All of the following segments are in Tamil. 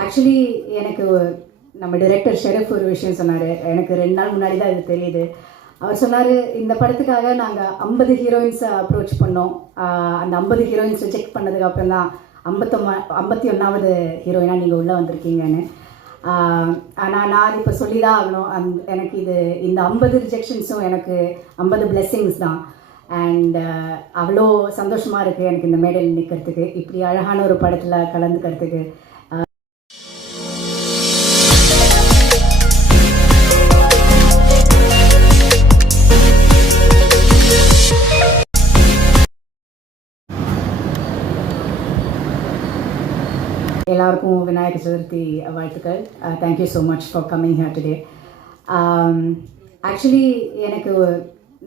ஆக்சுவலி எனக்கு நம்ம டைரக்டர் ஷெரீஃப் ஒரு விஷயம் சொன்னார். எனக்கு 2 நாள் முன்னாடி தான் இது தெரியுது. அவர் சொன்னார், இந்த படத்துக்காக நாங்கள் 50 ஹீரோயின்ஸை அப்ரோச் பண்ணோம். அந்த 50 ஹீரோயின்ஸ் ரிஜெக்ட் பண்ணதுக்கு அப்புறம் தான் 51வது ஹீரோயினாக நீங்கள் உள்ளே வந்திருக்கீங்கன்னு. ஆனால் நான் இப்போ சொல்லி தான் ஆகணும். எனக்கு இந்த 50 ரிஜெக்ஷன்ஸும் எனக்கு 50 பிளெஸ்ஸிங்ஸ் தான். அண்ட் அவ்வளோ சந்தோஷமாக இருக்குது எனக்கு இந்த மேடையில் நிற்கிறதுக்கு, இப்படி அழகான ஒரு படத்தில் கலந்துக்கிறதுக்கு. எல்லாருக்கும் விநாயகர் சதுர்த்தி வாழ்த்துக்கள். Thank you so much for coming here today. Actually எனக்கு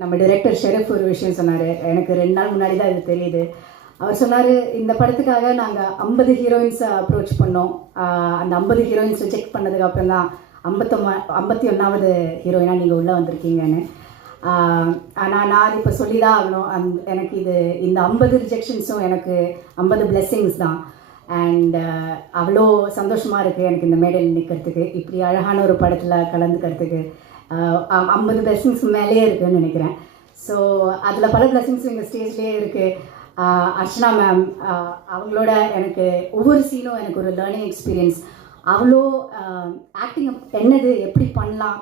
நம்ம டைரக்டர் ஷெரீஃப் ஒரு விஷயம் சொன்னார். எனக்கு 2 நாள் முன்னாடி தான் இது தெரியுது. அவர் சொன்னார், இந்த படத்துக்காக நாங்கள் 50 ஹீரோயின்ஸை அப்ரோச் பண்ணோம். அந்த 50 ஹீரோயின்ஸ் ரிஜெக்ட் பண்ணதுக்கு அப்புறம் தான் 51வது ஹீரோயினாக நீங்கள் உள்ளே வந்திருக்கீங்கன்னு. ஆனால் நான் இப்போ சொல்லி தான் ஆகணும். எனக்கு இந்த 50 ரிஜெக்ஷன்ஸும் எனக்கு 50 பிளெஸ்ஸிங்ஸ் தான். அண்ட் அவ்வளோ சந்தோஷமாக இருக்குது எனக்கு இந்த மேடையில் நிற்கிறதுக்கு, இப்படி அழகான ஒரு படத்தில் கலந்துக்கிறதுக்கு. 50 பிளெஸ்ஸிங்ஸ் மேலேயே இருக்குதுன்னு நினைக்கிறேன். ஸோ அதில் பல பிளெஸ்ஸிங்ஸ் எங்கள் ஸ்டேஜ்லேயே இருக்குது. அர்ச்சனா மேம், அவங்களோட எனக்கு ஒவ்வொரு சீனும் எனக்கு ஒரு லேர்னிங் எக்ஸ்பீரியன்ஸ். அவ்வளோ ஆக்டிங் என்னது, எப்படி பண்ணலாம்,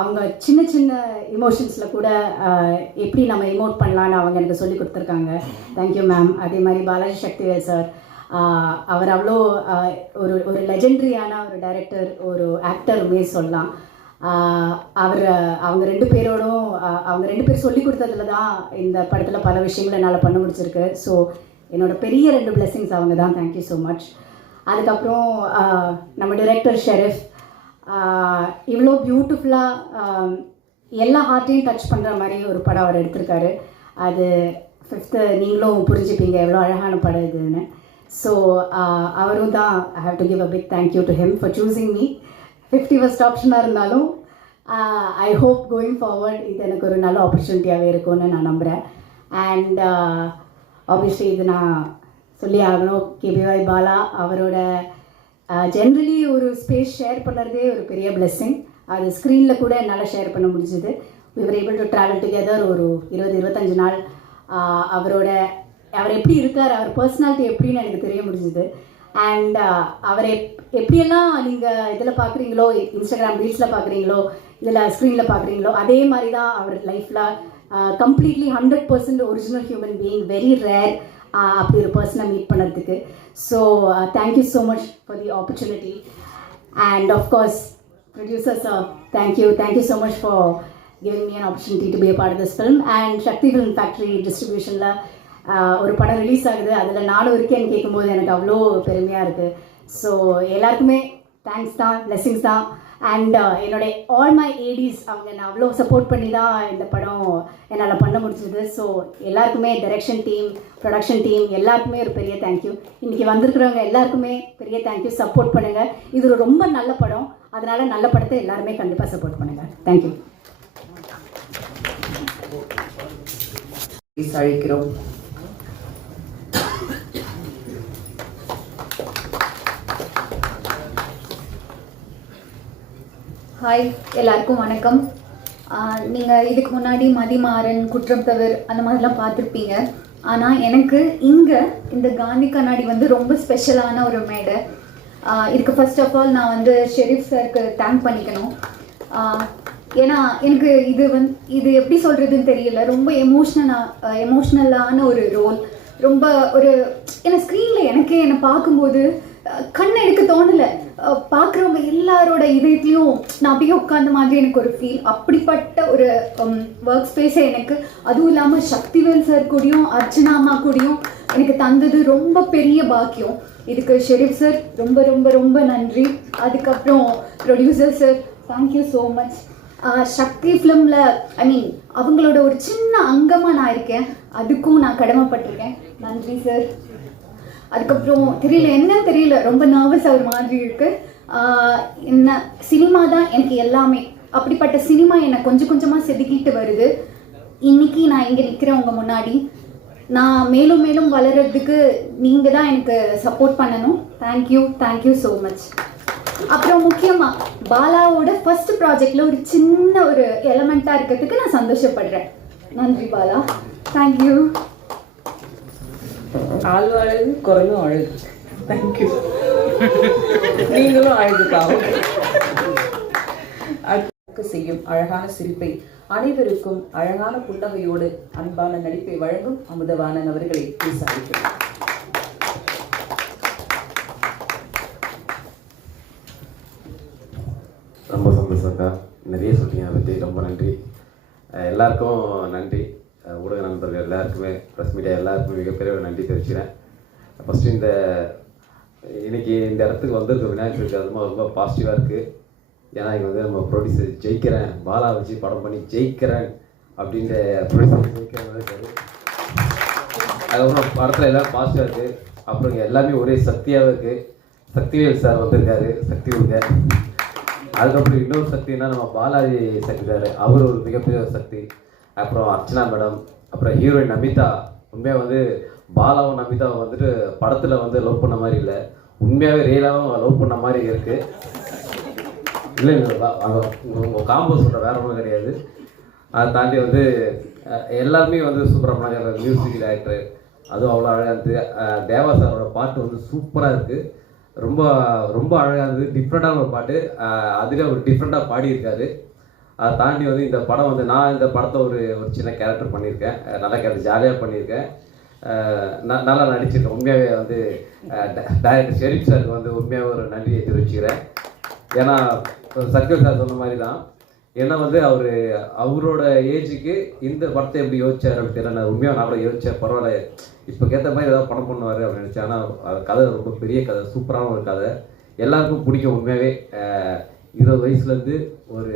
அவங்க சின்ன சின்ன இமோஷன்ஸில் கூட எப்படி நம்ம இமோட் பண்ணலான்னு அவங்க எனக்கு சொல்லி கொடுத்துருக்காங்க. Thank you ma'am. அதே மாதிரி பாலாஜி சக்திவேல் சார், அவர் அவ்வளோ ஒரு லெஜெண்ட்ரியான ஒரு டைரக்டர், ஒரு ஆக்டருமே சொல்லலாம். அவங்க 2 பேரோடும் அவங்க 2 பேர் சொல்லி கொடுத்ததுல தான் இந்த படத்தில் பல விஷயங்களை என்னால் பண்ண முடிச்சிருக்கு. ஸோ என்னோடய பெரிய 2 பிளெஸ்ஸிங்ஸ் அவங்க தான். Thank you so much. அதுக்கப்புறம் நம்ம டைரக்டர் ஷெரீஃப் இவ்வளோ பியூட்டிஃபுல்லாக எல்லா ஹார்ட்டையும் டச் பண்ணுற மாதிரி ஒரு படம் அவர் எடுத்திருக்காரு. அது 5th நீங்களும் புரிஞ்சுப்பீங்க எவ்வளோ அழகான படம் இதுன்னு. ஸோ அவரும் தான். I have to give a big thank you to him for choosing me. 51st ஆப்ஷனாக இருந்தாலும் ஐ ஹோப் கோயிங் ஃபார்வர்ட் இது எனக்கு ஒரு நல்ல ஆப்பர்ச்சுனிட்டியாகவே இருக்கும்னு நான் நம்புகிறேன். அண்ட் ஆப்வியஸ்லி இது நான் சொல்லி ஆகணும், கேபிஒய் பாலா அவரோட ஜென்ரலி ஒரு ஸ்பேஸ் ஷேர் பண்ணுறதே ஒரு பெரிய பிளெஸ்ஸிங். அது ஸ்க்ரீனில் கூட என்னால் ஷேர் பண்ண முடிஞ்சுது. we were able to travel together ஒரு 20-25 நாள். அவர் எப்படி இருக்கார், அவர் பர்சனாலிட்டி எப்படின்னு எனக்கு தெரிய முடிஞ்சுது. அண்ட் அவரை எப்படியெல்லாம் நீங்கள் இதில் பார்க்குறீங்களோ, இன்ஸ்டாகிராம் ரீல்ஸில் பார்க்குறீங்களோ, இதில் ஸ்க்ரீனில் பார்க்குறீங்களோ, அதே மாதிரி தான் அவர் லைஃப்பில் completely 100% original human being, very rare அப்படி ஒரு பர்சனை மீட் பண்ணுறதுக்கு. So thank you so much for the opportunity. And of course producer sir, thank you so much for giving me an opportunity to be a part of this film. And Shakti Film Factory distributionல ஒரு படம் ரிலீஸ் ஆகுது, அதில் நானும் இருக்கேன்னு கேட்கும்போது எனக்கு அவ்வளோ பெருமையாக இருக்குது. ஸோ எல்லாருக்குமே தேங்க்ஸ் தான், பிளெஸ்ஸிங்ஸ் தான். அண்ட் என்னுடைய ஆல் மை ஏடிஸ், அவங்க நான் அவ்வளோ சப்போர்ட் பண்ணி தான் இந்த படம் என்னால் பண்ண முடிஞ்சது. ஸோ எல்லாருக்குமே, டைரக்ஷன் டீம், ப்ரொடக்ஷன் டீம் எல்லாருக்குமே ஒரு பெரிய தேங்க்யூ. இன்றைக்கி வந்திருக்கிறவங்க எல்லாருக்குமே பெரிய தேங்க்யூ. சப்போர்ட் பண்ணுங்கள். இது ஒரு ரொம்ப நல்ல படம், அதனால் நல்ல படத்தை எல்லாருமே கண்டிப்பாக சப்போர்ட் பண்ணுங்கள். தேங்க்யூ. அழைக்கிறோம். ஹாய், எல்லாருக்கும் வணக்கம். நீங்கள் இதுக்கு முன்னாடி மதிமாறன், குற்றம் தவிர அந்த மாதிரிலாம் பார்த்துருப்பீங்க. ஆனால் எனக்கு இங்கே இந்த காந்தி கண்ணாடி வந்து ரொம்ப ஸ்பெஷலான ஒரு மேடை. இதுக்கு ஃபர்ஸ்ட் ஆஃப் ஆல் நான் ஷெரீஃப் சாருக்கு தேங்க் பண்ணிக்கணும். ஏன்னா எனக்கு இது எப்படி சொல்கிறதுன்னு தெரியல. ரொம்ப எமோஷ்னலான ஒரு ரோல். ரொம்ப ஏன்னா ஸ்க்ரீனில் என்னை பார்க்கும்போது கண்ணை எடுக்க தோணலை. பார்க்குறவங்க எல்லாரோட இதயத்துலையும் நான் அப்படியே உட்காந்த மாதிரி எனக்கு ஒரு ஃபீல். அப்படிப்பட்ட ஒரு ஒர்க் ஸ்பேஸை எனக்கு, அதுவும் இல்லாமல் சக்திவேல் சார் கூடயும் அர்ச்சனா அம்மா கூடயும் எனக்கு தந்தது ரொம்ப பெரிய பாக்கியம். இதுக்கு ஷெரீஃப் சார் ரொம்ப ரொம்ப ரொம்ப நன்றி. அதுக்கப்புறம் producer sir, thank you so much. Sakthi ஃபிலிமில் அவங்களோட ஒரு சின்ன அங்கமாக நான் இருக்கேன், அதுக்கும் நான் கடமைப்பட்டிருக்கேன். நன்றி சார். அதுக்கப்புறம் என்னன்னு தெரியல, ரொம்ப நர்வஸாக ஒரு மாதிரி இருக்குது. என்ன சினிமா தான் எனக்கு எல்லாமே. அப்படிப்பட்ட சினிமா என்னை கொஞ்சம் கொஞ்சமாக செதுக்கிட்டு வருது. இன்றைக்கி நான் இங்கே நிற்கிறேன் உங்கள் முன்னாடி. நான் மேலும் மேலும் வளர்கிறதுக்கு நீங்கள் தான் எனக்கு சப்போர்ட் பண்ணணும். Thank you so much. அப்புறம் முக்கியமாக பாலாவோட ஃபர்ஸ்ட் ப்ராஜெக்டில் ஒரு சின்ன ஒரு எலமெண்ட்டாக இருக்கிறதுக்கு நான் சந்தோஷப்படுறேன். நன்றி பாலா. தேங்க்யூ. ஆழ்வ அழகு குறையும் அழகு. தேங்க்யூ. நீங்களும் அழகுக்காகும். செய்யும் அழகான சிரிப்பை, அனைவருக்கும் அழகான புன்னகையோடு அன்பான நடிப்பை வழங்கும் அமுதவாணன் அவர்களை பேச அழைக்கிறேன். ரொம்ப சந்தோஷம்க்கா. நிறைய சொல்லிங்க அதை பற்றி. ரொம்ப நன்றி. எல்லாருக்கும் நன்றி. ஊடக நண்பர்கள் எல்லாருக்குமே, ப்ரெஸ் மீடியா எல்லாருக்குமே மிகப்பெரிய ஒரு நன்றி தெரிவிக்கிறேன். ஃபஸ்ட்டு இன்னைக்கு இந்த இடத்துக்கு வந்திருக்க விநாயகர் சதுர்த்தி அது ரொம்ப பாசிட்டிவாக இருக்குது. ஏன்னா இங்கே வந்து நம்ம ப்ரொடியூசர் ஜெயிக்கிறேன், பாலா வச்சு படம் பண்ணி ஜெயிக்கிறேன் அப்படின்ற ப்ரொடியூசர் ஜெயிக்கிறேன் இருக்காரு. அதுக்கப்புறம் படத்தில் எல்லாம் பாசிட்டிவாக இருக்குது. அப்புறம் இங்கே எல்லாமே ஒரே சக்தியாகவே இருக்குது. சக்திவேல் சார் வந்திருக்காரு, சக்தி கொடுங்க. அதுக்கப்புறம் இன்னொரு சக்தின்னா நம்ம பாலாஜி சக்தி சார், அவர் ஒரு மிகப்பெரிய ஒரு சக்தி. அப்புறம் அர்ச்சனா மேடம், அப்புறம் ஹீரோயின் நமிதா. உண்மையாக வந்து பாலாவும் நமிதாவும் வந்துட்டு படத்தில் வந்து லவ் பண்ண மாதிரி இல்லை, உண்மையாகவே ரியலாகவும் லவ் பண்ண மாதிரி இருக்குது. இல்லை உங்கள் காம்போ சொல்கிற வேற ஒன்றும் கிடையாது. அதை தாண்டி வந்து எல்லாருமே வந்து சூப்பராக பண்ணாங்க. மியூசிக் டைரக்டர் அதுவும் அவ்வளோ அழகாக இருந்தது. தேவா சாரோட பாட்டு வந்து சூப்பராக இருக்குது. ரொம்ப ரொம்ப அழகாக இருந்தது. டிஃப்ரெண்ட்டான ஒரு பாட்டு, அதில் ஒரு டிஃப்ரெண்ட்டாக பாடியிருக்காரு. அதை தாண்டி வந்து இந்த படம் வந்து நான் இந்த படத்தை ஒரு சின்ன கேரக்டர் பண்ணியிருக்கேன். நல்லா கேரக்டர் ஜாலியாக பண்ணியிருக்கேன். நல்லா நடிச்சிருக்கேன். உண்மையாகவே வந்து டைரக்டர் ஷெரீப் சாருக்கு வந்து உண்மையாக ஒரு நன்றியை தெரிவிச்சுக்கிறேன். ஏன்னா சர்க்கர் சார் சொன்ன மாதிரி தான், ஏன்னா வந்து அவரோட ஏஜுக்கு இந்த படத்தை எப்படி யோசிச்சார் அப்படின்னு தெரியல. நான் உண்மையாக நான் கூட யோசிச்சேன், பரவாயில்ல இப்போ கேட்ட மாதிரி ஏதாவது படம் பண்ணுவார் அப்படின்னு நினச்சேன். ஆனால் கதை ரொம்ப பெரிய கதை, சூப்பரான ஒரு கதை, எல்லாருக்கும் பிடிக்கும். உண்மையாகவே 20 வயசுலேருந்து ஒரு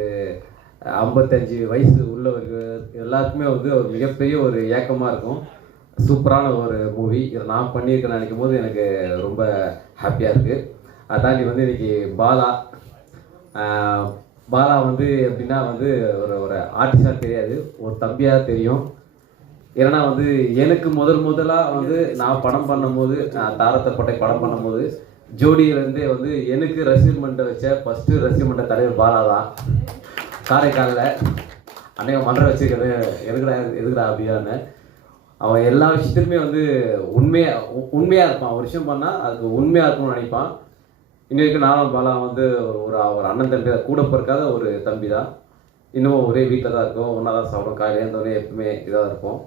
55 வயசு உள்ளவர்கள் எல்லாருக்குமே வந்து ஒரு மிகப்பெரிய ஒரு ஏக்கமாக இருக்கும். சூப்பரான ஒரு மூவி. இதை நான் பண்ணியிருக்கேன்னு நினைக்கும் போது எனக்கு ரொம்ப ஹாப்பியாக இருக்குது. அதை தாண்டி வந்து இன்றைக்கி பாலா வந்து எப்படின்னா வந்து ஒரு ஆர்டிஸ்டாக தெரியாது, ஒரு தம்பியாக தெரியும். ஏன்னா வந்து எனக்கு முதலாக வந்து நான் படம் பண்ணும்போது, நான் தாரத்தப்பட்டை படம் பண்ணும்போது ஜோடியிலேருந்தே வந்து எனக்கு ரசிகர் மன்றம் வச்ச ஃபஸ்ட்டு ரசிகர் மன்ற தலைவர் பாலா தான். காரைக்காலில் அன்னைக்கு மன்றம் வச்சுக்கிறது எதுக்குடா அப்படியான்னு. அவன் எல்லா விஷயத்துலையுமே வந்து உண்மையாக இருப்பான். ஒரு விஷயம் பண்ணால் அதுக்கு உண்மையாக இருக்கணும்னு நினைப்பான். இன்னைக்கு நானும் பாலா வந்து ஒரு அண்ணன் தம்பி கூட பிறக்காத ஒரு தம்பி தான். இன்னும் ஒரே வீட்டில் தான் இருக்கும், ஒன்றா தான் சாப்பிடும். காலையில் இருந்தோடனே எப்பவுமே இதாக இருப்போம்.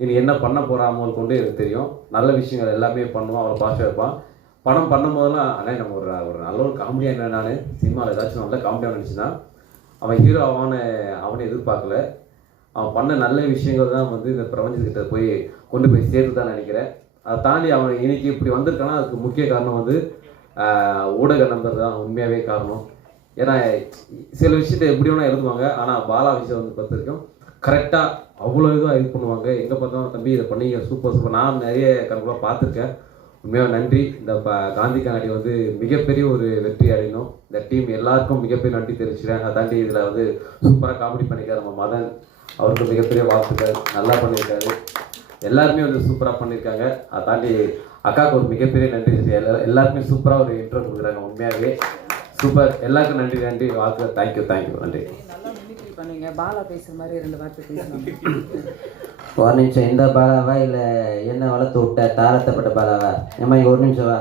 இனி என்ன பண்ண போகிறாமல் கொண்டு எனக்கு தெரியும். நல்ல விஷயங்கள் எல்லாமே பண்ணுவான், அவளை பாசிட்டிவாக இருப்பான். படம் பண்ணும் போதெல்லாம் அண்ணே நம்ம ஒரு நல்ல ஒரு காமெடியாக என்ன, நான் சினிமாவில் ஏதாச்சும் நல்ல காமெடியாக நினச்சின்னா அவன் ஹீரோ அவனை எதிர்பார்க்கல. அவன் பண்ண நல்ல விஷயங்கள் தான் வந்து இந்த பிரபஞ்சத்துக்கிட்ட கொண்டு போய் சேர்த்து தான் நினைக்கிறேன். அதை தாண்டி அவன் இன்னைக்கு இப்படி வந்திருக்கானா அதுக்கு முக்கிய காரணம் வந்து ஊடக நண்பர் தான் உண்மையாகவே காரணம். ஏன்னா சில விஷயத்தை எப்படி வேணால் எழுதுவாங்க, ஆனால் பாலா விஷயம் வந்து பொறுத்த வரைக்கும் கரெக்டாக அவ்வளோ இதுவாக இது பண்ணுவாங்க. எங்கே பார்த்தாலும் தம்பி இதை பண்ணி சூப்பர். நான் நிறைய கணக்கெலாம் பார்த்துருக்கேன். உண்மையாக நன்றி. இந்த காந்தி கண்ணாடி வந்து மிகப்பெரிய ஒரு வெற்றி அடையணும். இந்த டீம் எல்லாருக்கும் மிகப்பெரிய நன்றி தெரிவிச்சுக்கிறேன். அதை தாண்டி இதில் வந்து சூப்பராக காமெடி பண்ணியிருக்காரு நம்ம மதன், அவருக்கு மிகப்பெரிய வாழ்த்துக்கள். நல்லா பண்ணியிருக்காரு. எல்லாருமே வந்து சூப்பராக பண்ணியிருக்காங்க. அதை தாண்டி அக்காவுக்கு ஒரு மிகப்பெரிய நன்றி. எல்லாருமே சூப்பராக ஒரு இன்ட்ரோ கொடுக்குறாங்க. உண்மையாகவே சூப்பர். எல்லாருக்கும் நன்றி வாழ்த்துக்கள். தேங்க்யூ நன்றி. பண்ணுவீங்க பாலா பேசுகிற மாதிரி 2 வார்த்தை பேசணும். ஒரு நிமிஷம். இந்த பாலாவா இல்லை என்ன வளர்த்து விட்ட தாரத்தப்பட்ட பாலாவா? ஏம்மா இங்கே ஒரு நிமிஷம் வா.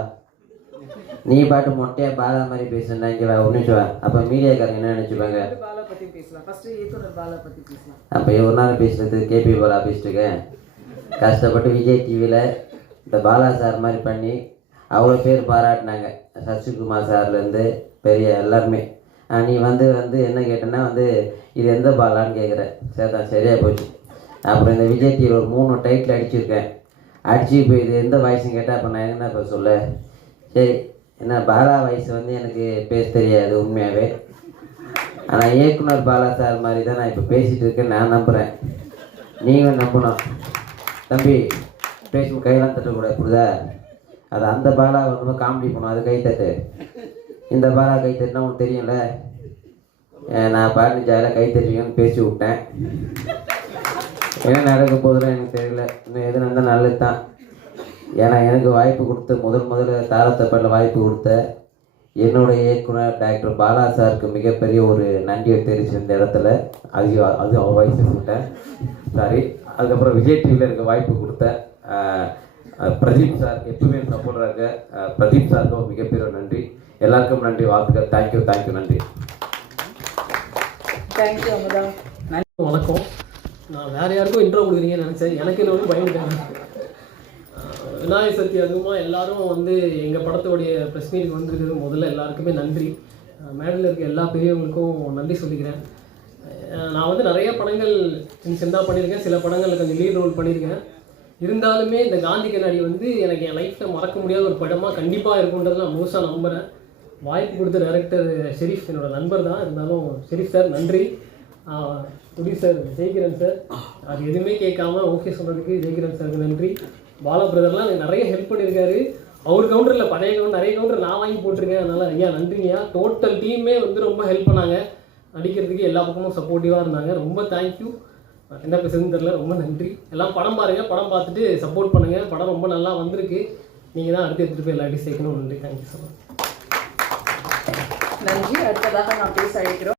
நீ பாட்டு மொட்டையா பாலா மாதிரி பேசுனா இங்கே வா, ஒரு நிமிஷம் வா. அப்போ மீடியாக்காரங்க என்ன நினச்சிப்பாங்க? பாலா பற்றி பேசலாம். ஃபஸ்ட்டு இயக்குனர் பாலா பற்றி பேசலாம். அப்போ ஒரு நாள் பேசுறது கேபி பாலா பேசிட்டுருக்கேன். கஷ்டப்பட்டு விஜய் டிவியில் இந்த பாலா சார் மாதிரி பண்ணி அவ்வளோ பேர் பாராட்டினாங்க. சசிகுமார் சார்லேருந்து பெரிய எல்லாருமே. நீ வந்து என்ன கேட்டேன்னா வந்து இது எந்த பாலான்னு கேட்குறேன். சரி தான், சரியாக போச்சு. அப்புறம் இந்த விஜய் டிவியில் ஒரு 3 டைட்டில் அடிச்சிருக்கேன். அடிச்சு இப்போ இது எந்த வாய்ஸ்ன்னு கேட்டால் அப்போ நான் என்ன இப்போ சொல்ல? சரி, என்ன பாலா வாய்ஸ் வந்து எனக்கு பேச தெரியாது உண்மையாகவே. ஆனால் இயக்குனர் பாலா சார் மாதிரி தான் நான் இப்போ பேசிகிட்டு இருக்கேன். நான் நம்புகிறேன், நீங்களும் நம்பணும். தம்பி பேசும் கையெல்லாம் தட்டக்கூடாது, புரியுதா? அது அந்த பாலா வந்து காமெடி பண்ணும், அது கைத்தட்டு. இந்த பாலா கைத்தட்டுனா உனக்கு தெரியும்ல. நான் 15 கை தட்டுவீங்கன்னு பேசி விட்டேன். என்ன நடக்க போகுதுன்னு எனக்கு தெரியல. இன்னும் எது நடந்தால் நல்லது தான். ஏன்னா எனக்கு வாய்ப்பு கொடுத்து முதல்ல தாரத்தப்பட்டில் வாய்ப்பு கொடுத்த என்னுடைய இயக்குனர் டாக்டர் பாலா சாருக்கு மிகப்பெரிய ஒரு நன்றியை தெரிவிச்சு இந்த இடத்துல. அது அவர் வயசு சொல்லிட்டேன், சாரி. அதுக்கப்புறம் விஜய் டிவியில் எனக்கு வாய்ப்பு கொடுத்த பிரதீப் சார், எப்பவுமே சப்போர்ட்டாக இருக்க பிரதீப் சாருக்கும் மிகப்பெரிய நன்றி. எல்லாருக்கும் நன்றி, வாழ்த்துக்கள். தேங்க்யூ, நன்றி. தேங்க்யூ அமுதா. வணக்கம். நான் வேறு யாருக்கும் இன்ட்ரோ கொடுக்குறீங்கன்னு நினச்சேன். எனக்கு இன்னொன்று பயந்துட்டாங்க. விநாயகர் சதுர்த்தி அதுவுமா எல்லாரும் வந்து எங்கள் படத்தோடைய ப்ரெஸ் மீட்டுக்கு வந்துருக்குது. முதல்ல எல்லாருக்குமே நன்றி. மேடையில் இருக்க எல்லா பெரியவங்களுக்கும் நன்றி சொல்லிக்கிறேன். நான் வந்து நிறைய படங்கள் சின்னதாக பண்ணியிருக்கேன், சில படங்களில் கொஞ்சம் லீட் ரோல் பண்ணியிருக்கேன். இருந்தாலுமே இந்த காந்தி கண்ணாடி வந்து எனக்கு என் லைஃப்பில் மறக்க முடியாத ஒரு படமாக கண்டிப்பாக இருக்குன்றதை நான் முழுசாக நம்புகிறேன். வாய்ப்பு கொடுத்த டைரக்டர் ஷெரீஃப் என்னோடய நண்பர் தான். இருந்தாலும் ஷெரீஃப் சார் நன்றி. ப்ரொடியூசர் ஜெய்கிரன் சார், அது எதுவுமே கேட்காம ஓகே சொன்னதுக்கு ஜெய்கிரன் சாருக்கு நன்றி. பாலா பிரதர்லாம் எனக்கு நிறைய ஹெல்ப் பண்ணியிருக்காரு. அவர் கவுண்டரில் பழைய கவுண்டர் நிறைய கவுண்டர் நான் வாங்கி போட்டிருக்கேன். அதனால் ஐயா நன்றிங்கய்யா. டோட்டல் டீமே வந்து ரொம்ப ஹெல்ப் பண்ணாங்க. நடிக்கிறதுக்கு எல்லா பக்கமும் சப்போர்ட்டிவாக இருந்தாங்க. ரொம்ப தேங்க்யூ. என்ன பேசுறதுன்னு தெரியல. ரொம்ப நன்றி. எல்லாம் படம் பாருங்கள், படம் பார்த்துட்டு சப்போர்ட் பண்ணுங்கள். படம் ரொம்ப நல்லா வந்திருக்கு. நீங்கள் தான் அடுத்து எடுத்துகிட்டு போய் எல்லாத்தையும் சேர்க்கணும். நன்றி. Thank you so much. நன்றி. அடுத்ததாக நான் பேச அழைக்கிறோம்